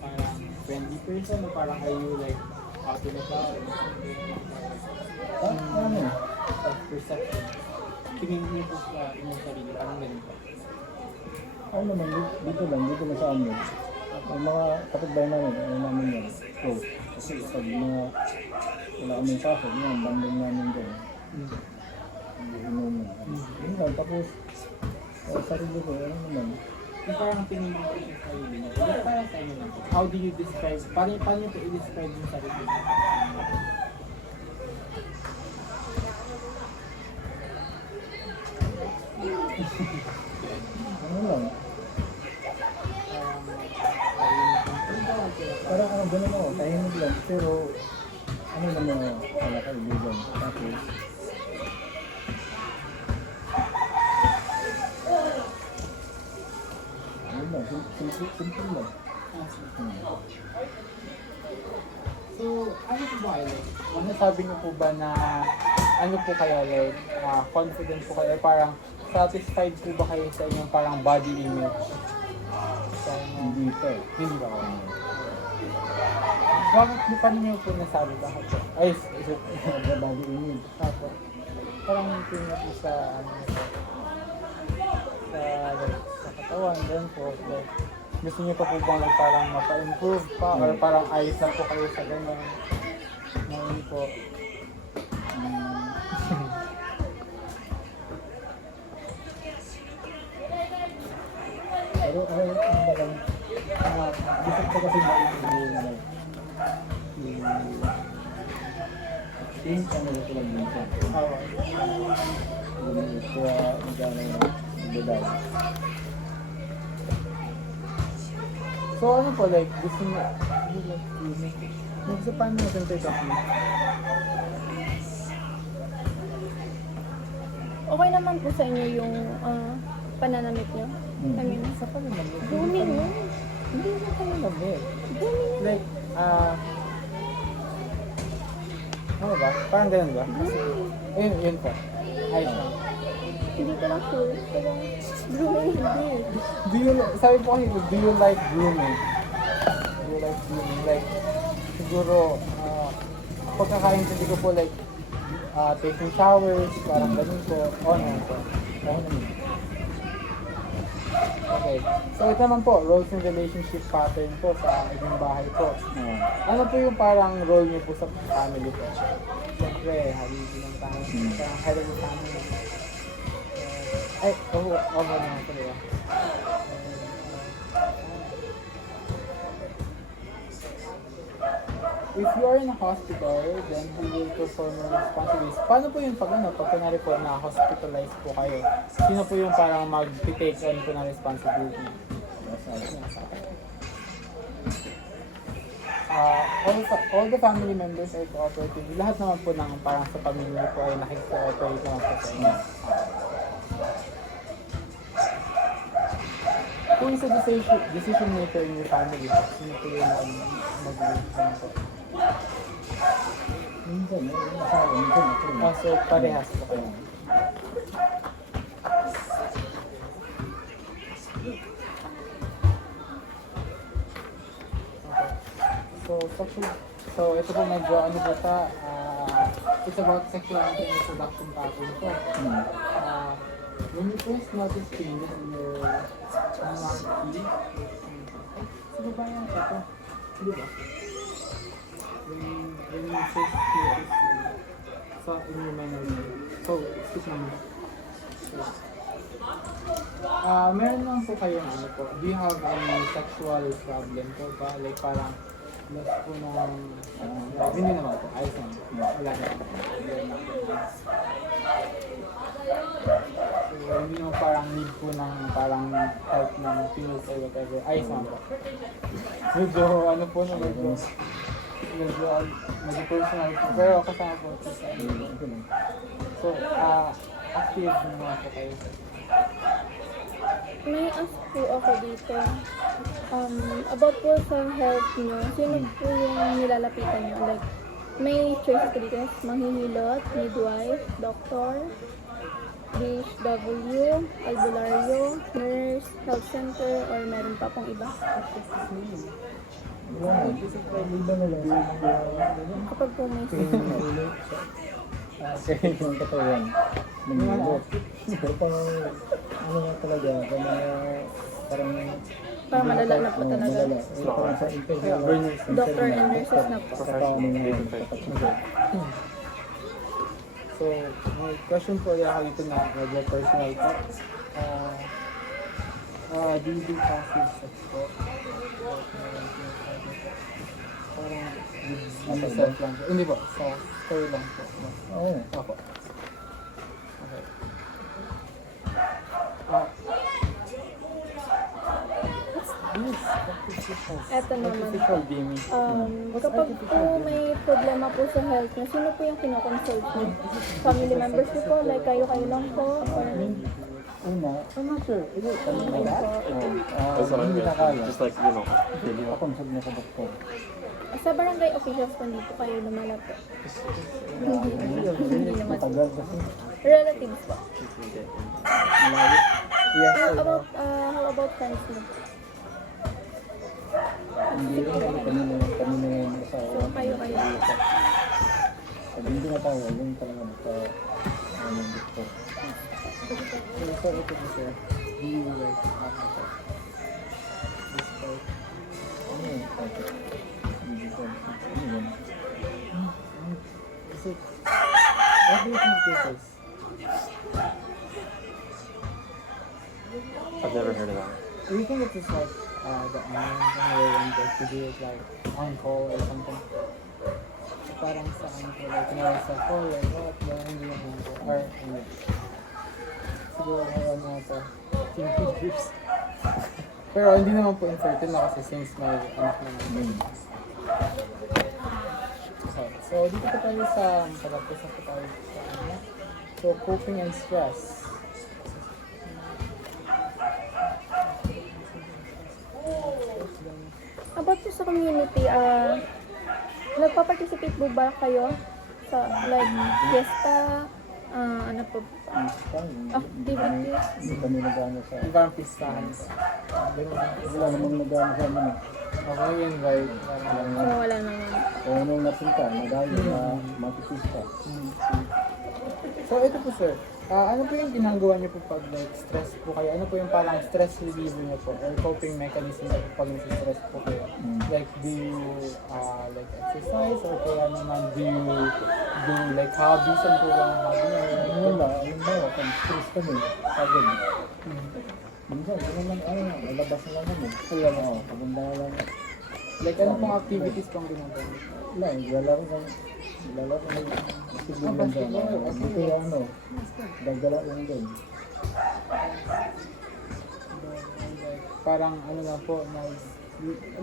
parang friendly person o parang are you like out in about? Ano? Self-perception. Tingin niyo po sa inyong sarili, parang ganun po. Ano naman, dito lang sa amin. Yung mga kapitbahay namin, ano namin yan, close. Kasi pag mga wala kaming pasok, yan, banding namin dyan. Hindi inumin. Yun lang, tapos sa sarili ko, ano naman, Yung parang tingin mo sa sarili niyo. Pero parang sa inyo lang po. How do you describe, paano niyo po i-describe yung sarili niyo? ano lang, parang ano, ganun ako, tahimik lang, pero ano naman ako, wala kaibigan. Tapos, ano lang, simple lang. So, ano po ba kayo? Ano sabi niyo po ba na ano po kayo like confident po kayo? Parang satisfied po ba kayo sa inyong parang body image? Sa inyong, Hindi pa eh. hindi ba kayo? Bakit di pa niyo po nasabi? Bakit po? Ay, is it? Sa body image. Apo. Parang tingin po sa ano po, sa like, sa katawan, then po, like, gusto niyo pa po bang like, parang mapa-improve pa or parang ayos lang po kayo sa ganun? Ngayon po. Pero ano ba lang, gusto ko kasi yung ano, yung ano ko lang minsan. Oo. Kaya nagano yung bedal. So ano po like, gusto niyo, so paano natin ito ito? Okay naman po sa inyo yung pananamit niyo. I mean, Sa palinamit? grooming yun. Hindi na palinamit. Grooming yun. Like, ano ba? Parang ganun ba? Yun po. Ayos lang. Hindi ko lang sure. Pero grooming hindi. Do you, sabi po kasi, do you like grooming? Do you like grooming? Like, siguro, pagkakaintindi ko po like, taking showers, parang ganun po. O, ano po? Okay. So, ito naman po, roles and relationship pattern po sa inyong bahay po. Ano po yung parang role niyo po sa family po? Siyempre, haligi ng tayo. Parang head of the family. Ay, over na ito, diba? If you are in a hospital, then who will perform your responsibilities? Paano po yung pag ano, pag kunwari po na hospitalized po kayo? Sino po yung parang mag-take on po ng responsibility? All the family members are cooperating. Lahat naman po ng parang sa pamilya po ay nakikooperate naman po sa inyo. Who is a decision maker in your family? Sino po yung mag-decision po? Minsan, minsan ako. So parehas po kayo. So ito po medyo ano po siya, it's about sexual and reproduction pattern po. When you first notice changes in your menarche, sino ba yan ito? Di ba? When you first notice in your menarche, so, excuse me. Meron lang po kayo ano po, do you have any sexual problem po ba? Like parang lost po ng, hindi naman po, ayos naman. Wala na. So, hindi mo parang need po ng parang help ng pills or whatever. Ayos naman po. Medyo ano po na medyo personal po. Pero kasama po sa So, active naman po kayo. May ask po ako dito. About po sa health nyo, sino po yung nilalapitan nyo? Like, may choices ko dito. Manghihilot, midwife, doctor, DHW, albularyo, nurse, health center, or meron pa pong iba? Iba na lang. Kapag po may Kasi yung katawan, nangyayot. Pero parang, ano nga talaga, parang malala na po talaga. malala. Parang sa interview, Doctor and nurses na po. So, may question po ulit ako dito na medyo personal po. Do you do passive sex po? Parang myself lang po. Hindi po, sa story lang po. Oo. Opo. Okay. Eto naman. Artificial beaming. Kapag po may problema po sa health nyo, sino po yung kinoconsult nyo? Family members nyo po? Like kayo lang po? Or Una, I'm not sure. Ito, kanina ba? That's what I Hindi meant. na kaya. Just like, you know, Ako, consult na sa doktor. sa Sa barangay officials kung dito kayo lumalapit. Hindi naman. Matagal kasi. Relatives po. Malayo. Yes, How sir. about, how about friends mo? Hindi rin kami na yung asawa. So, kayo. Pag hindi na tayo, yun talaga basta yung doktor. So, ito po, sir. Do you like this part? Ano yun? Hindi ko. Ano yun? Is it, what do you think this is? I've never heard of that. Do you think it is like the arm when they do it like on call or something? Parang sa ano po, like kunwari sa call or what, hindi yung on call. Or ano. Siguro ngayon na ito. Teenagers. Pero hindi naman po infertile na kasi since may anak na naman. So dito po tayo sa pagkapos na po tayo sa ano. So coping and stress. About po sa community, nagpa-participate po ba kayo sa like fiesta, ano po, activities? Hindi kami nag-ano sa... Yung parang pistahan. Wala namang nag-ano sa amin. Okay, invite. So, wala naman. Kaya nung napunta, nag-ano na matipista. So ito po sir, ano po yung ginagawa niyo po pag like stress po kayo? Ano po yung parang stress reliever niyo po or coping mechanism niyo po pag nasa-stress po kayo? Like do you like exercise or kaya naman do you do like hobbies? Ano po ba ang hobby niyo? Wala, ayun ba, kung stress kami, pagod. Minsan, ano lang, malabas na lang naman. Wala na. Oo, paganda lang. Like ano pong activities pong ginagawa niyo? Wala, lalaro lang. Lalaro lang. Siguro lang dyan. Dito yung ano, dagala lang din. Parang ano lang po,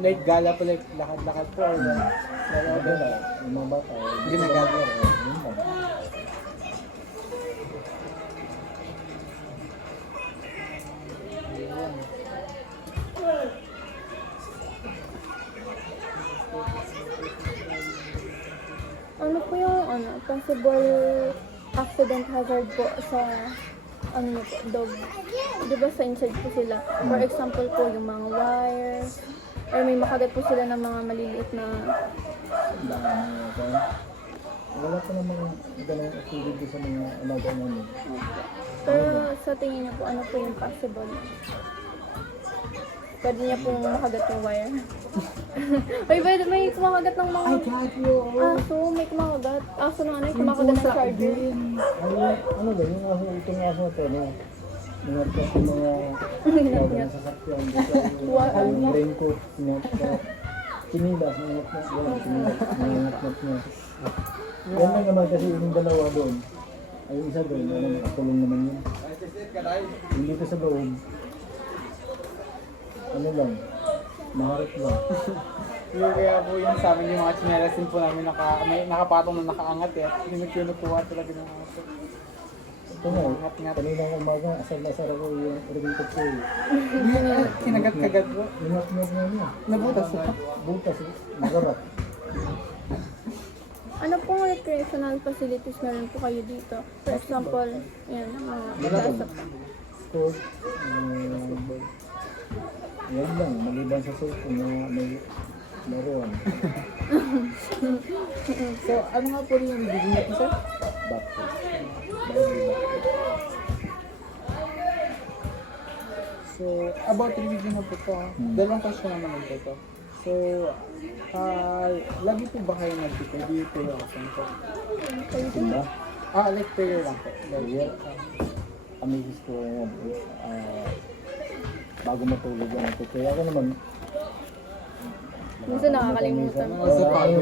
like gala po, like lakad-lakad po or Dagala, yung mga bata. Ginagala. Yun lang. Ano po yung possible accident hazard po sa ano niyo po, dog? Di ba sa inside po sila? For example po, yung mga wires, or may makagat po sila ng mga maliliit na Wala pa namang ganang activity sa mga alaga namin. pero sa tingin niyo po, ano po yung possible? Pwede niya pong makagat yung wire. Ay, pwede, may kumakagat ng mga God, yo! aso, may kumakagat. Aso na ano, yung kumakagat ng charger. Ano ba, yung aso, itong aso na to, no? Ingat ka sa mga tawag na sasakyan. Yung raincoat, ingat ka. Kinilas, ingat na. Yan, kinilas, ingat niya. Yan lang naman kasi yung dalawa doon. Ay, yung isa doon, nakatulong naman yun. Yung dito sa loob, ano lang, maharap lang. Yung kaya po yung sa amin yung mga chinelasin po namin may nakapatong na nakaangat eh. Kinukuha talaga ng aso. Ito nga, kaninang umaga, asal na asal ako yung raincoat ko. Kinagat-kagat po. Ingat nga niya. Nabutas po. Butas, magarap. Ano pong recreational facilities meron po kayo dito? For example, yan, mga Sport, yan lang, maliban sa surf, may laruan. So, ano nga po rin yung reading niyo po sir? Backpack. So, about reading na po ito. Dalawang question na naman po ito. So, lagi po ba kayo nagtipid? Do you pay often po? Diba? Like prayer lang po. Kaya, kami gusto bago matulog yan ito. Kaya ako naman, minsan nakakalimutan.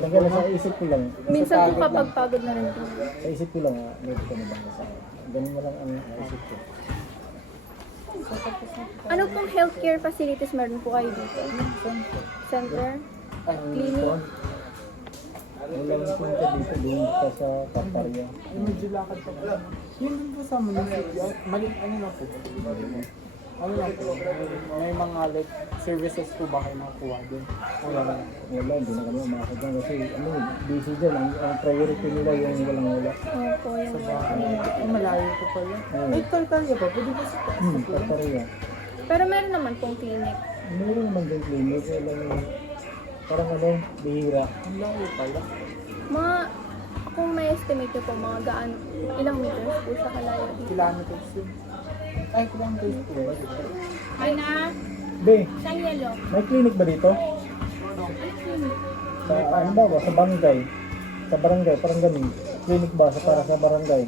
Kaya sa isip ko lang, Minsan po kapag pagod na rin po. sa isip ko lang, meron ka na ba sa ganun na lang ang isip ko. Ano pong healthcare facilities meron po kayo dito? Center? Clinic? Wala lang punta dito, doon ka sa Paparya. Medyo lakad pa po. Yun din po sa municipio. Ano na po? Ano lang po, may mga like services po ba kayo nakuha din? Wala, hindi na kami umakit dyan kasi ano, busy dyan. Ang priority nila yung walang-wala. Opo, yung Ay, malayo po pala. Ay, Tartaria pa, pwede ba sa Tartaria. Pero meron naman pong clinic. Meron naman din clinic. Parang ano, bihira. Ang layo pala. Mga, kung may estimate nyo po, mga ilang meters po siya kalayo dito. Kilometers yun. Ay, kilometers po ba dito? Ay na, Be, saan yelo? may clinic ba dito? Sa, ano ba ba? Sa barangay? Sa barangay, parang ganun. Clinic ba para sa barangay?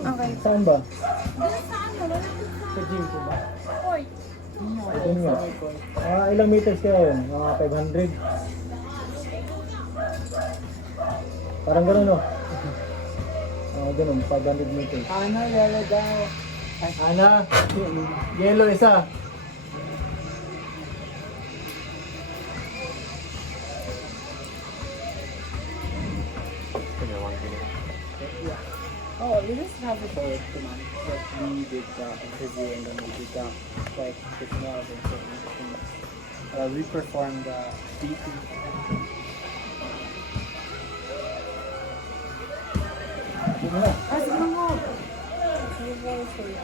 Okay. Saan ba? Doon sa ano, malapit sa Sa gym po ba? court. Ito nyo. Ilang meters kaya yun? Mga 500? Parang ganun, no? Ganun, 500 meters. Ana, yala daw. Ay, Ana, yellow isa. Give me one minute. yeah. Oh, we just have it for tonight. Like, we did the interview and then we did the, like, personal information. We performed the beating. Sige na. Ah, sige mo! Sige mo, sorry.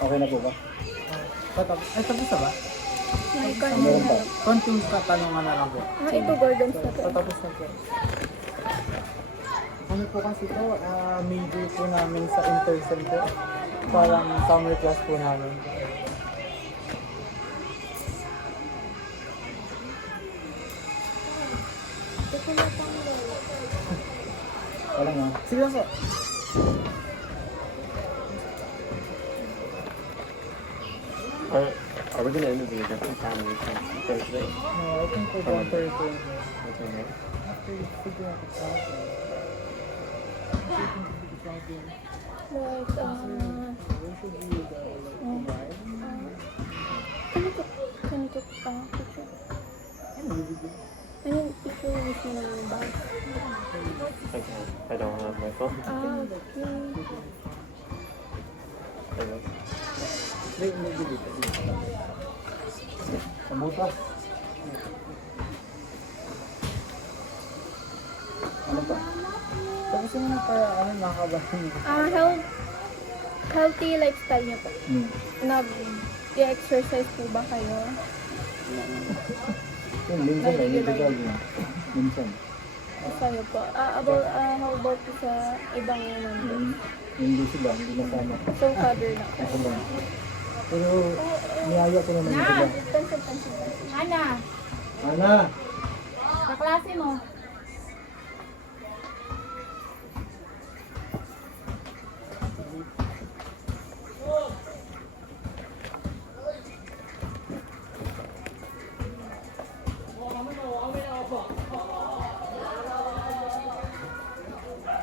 Okay na po ba? Ay, tapos na ba? May Meron pa. Konting katanungan na lang po. Ito Gordon's na to. Patapos na po. Ano po kasi to, major po namin sa in-person po. Parang summer class po namin. Wala nga. Sige lang po. Are we gonna interview different families on Thursday? No, I think we're going for it. What's your name? After you figure out the problem. After you can figure the problem, Like, where should we go? Like, ride? can you take picture? Ano, bibigyan? I mean, picture mismo na ng bag. Okay. I don't have my phone. Okay. Okay. Hindi dito. Sa butas. Ano pa? Tapos yung para ano nakakabahan. Healthy lifestyle niyo po. Nag-exercise po ba kayo? Yung minsan lang, yung legal yun. Minsan. Kayo po. How about po sa ibang members? Hindi sila, hindi nasama. So, cover na. Ako lang. Pero niyaya ko naman sila. Pansin. Ana, Ana! kaklase mo.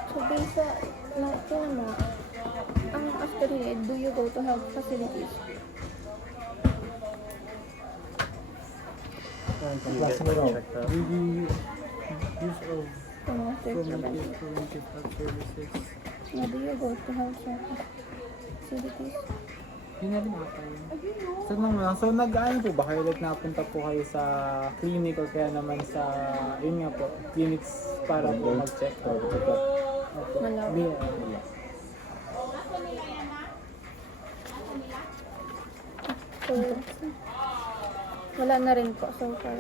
So, based sa tingnan mo, ang after here, do you go to health facilities? Klase mo raw. Check that. Use of preventive health services. Yeah, do you go to health facilities? Yun na rin ata yun. So, so nag-ano po ba kayo? Like, napunta po kayo sa clinic or kaya naman sa, yun nga po, clinics para po mag-check out. Opo. Malaw. Hindi, So, wala na rin po so far.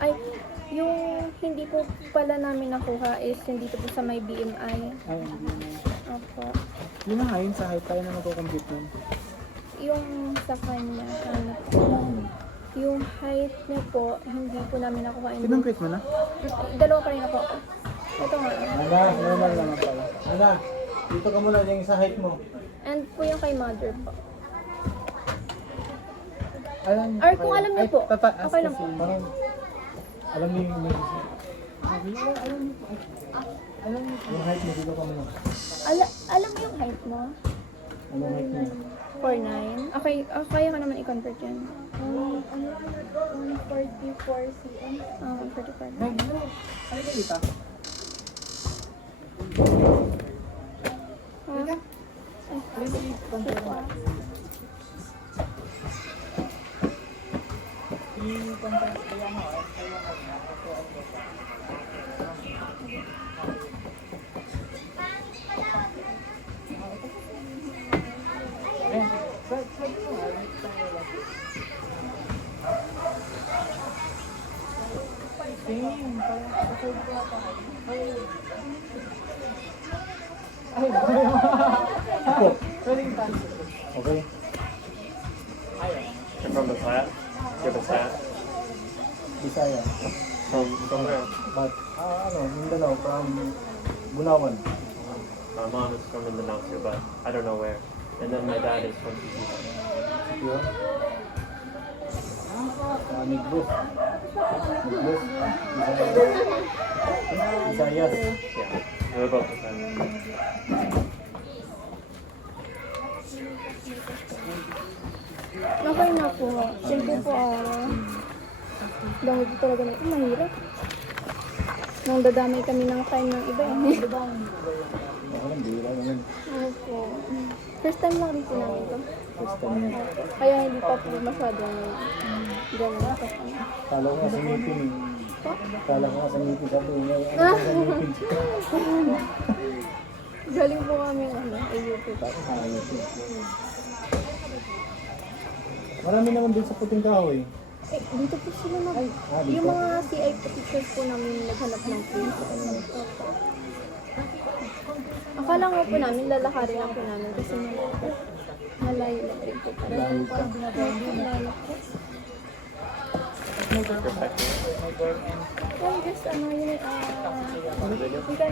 Ay, yung hindi po pala namin nakuha is hindi po sa may BMI. ay, hindi na. Opo. Yun na nga, yun sa height tayo na magkukompute nun. Yung sa kanya, ano po, yung height niya po, hindi po namin nakuha. Kinumpute mo na? Dalawa pa rin ako. Ito nga. Ana, normal naman pala. Ana, dito ka muna yung sa height mo. And po yung kay mother po. Alam niyo Or po kung kayo. alam niyo Ay, po, tataas okay lang kasi. po. Parang, alam niyo yung Alam niyo po. Alam niyo po. yung height mo, dito ka muna. Alam mo yung height mo? Anong height mo? 4'9". Okay, kaya ka naman i-convert yan. 144 cm. 144. Ay, ano? Ano ba dito? Ha? Okay. You're from the flat? You're the flat? Bisaya. From where? But, Mindanao, from Bunawan. My mom is from Mindanao too, but I don't know where. And then my dad is from Suzuki. Sikyo. Negros. Negros. Visayas. Yeah, we're both the same. Okay na po. Siyempre po, dahil po talaga na ito, mahirap. Nung dadamay kami ng time ng iba eh. Ako lang, bira naman. Opo. First time lang rin po namin ito. First time niya. Kaya hindi pa po masyadong gano'n. Kala ko nga sa ngipin eh. Kala ko nga sa ngipin. Sabi niya, ano Ah. sa ngipin? Galing po kami AUP pa. Ngipin. Marami naman din sa puting kahoy. Eh, dito po sila na. dito? Yung mga CI po teachers po namin naghanap ng place. Akala nga po namin, lalakarin lang po namin kasi malayo na rin po. Layo pa. Malayo po. Well, just yun, we can,